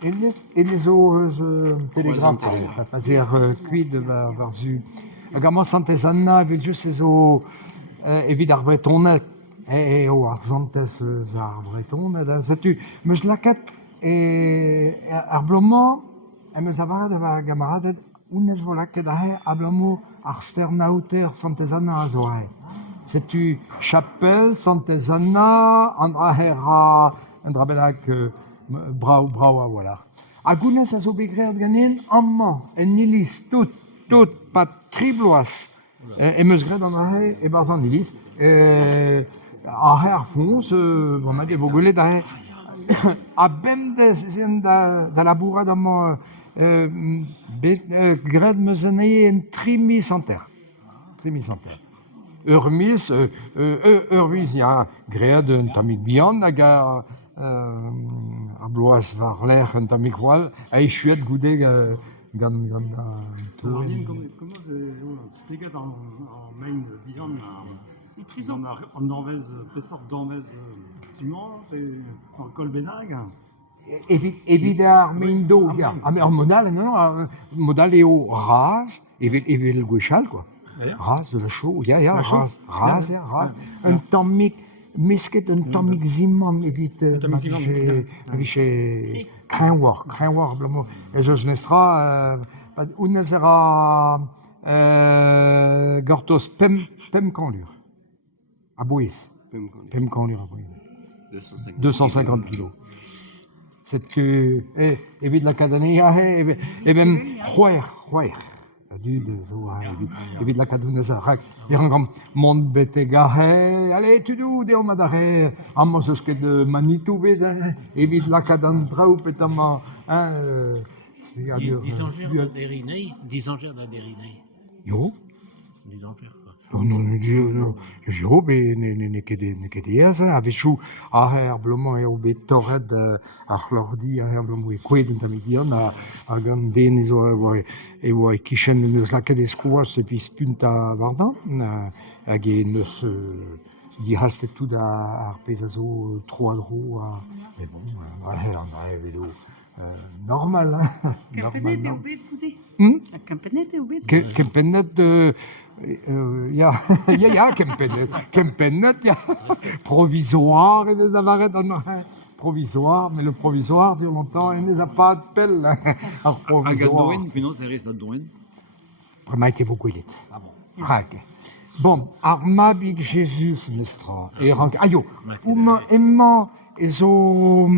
En zo telegram, kuit war zu. Gamo Santez Anna, evit just zo evit ar bretonnet, o ar Santez ar bretonnet, setu, meus laket ar blomo, meus avaret eva gamaradet, unez vo laket ar blomo ar sternaouter Santez Anna a zo setu chapelle Santez Anna, an dra bennak brau a voilà. A gounez a zo begreet ganin amman, en ilis tout pat tribloas. Meus gret an ahe e barzh an ilis. Ahe ar fons, bremañ e vo gwelet ahe. A bemdez en da labourat amman gret meus an ahe en 3 anter. 3 anter. Ur mis ya great un tamik bihan hag ar bloaz war lec'h un tamik roal a echuet goude gant Alors, comment vous expliquez en main bihan en Norvège, pesor d'Norvège ciment, en kolbenag? Evit ar main do, ya. Ar modal eo raz, evit gwechal, quoi. Raz, la chaux, ya, raz. Un tammik, mesket un tammik zimman evit kreñwar, blamo. E jeus nestra, ounez era gortoz pem kanlur. A bouez. Pem kanlur a bouez. 250 kilos. Setu, evit la kadania, evit c'hwer. Evit la kadounez a rak. Gant mont beteg ahe, allez, tudou, deo ma d'are, amman zeus ket Manitou bet, evit la kadan draou pet amman, Dizanger da derinei. Jo? Dizanger, quoi. Jo, ne ket eaz, a vechou ar blomo eo bet torret ar c'hlordi ar blomo e kouet un tamik dion a gant den eo e kichen neus laket e skouaz e piz punt a vardan hag e neus dihastet tout ar pez a zo tro a dro e bon, an a vedo normal. Kempenet eo bet goude. Kempenet eo bet. Kempenet, ya, kempenet, ya. Provisoire, et les avaret, provisoire, mais le provisoire dure longtemps, et n'est pas de pelle. Alors, provisoire. Agaldoen, penaos a rez adoen? Maite vo gwelet. Ah bon. Bon, ar mabig Jesus nestra. Ayo, emman, ezo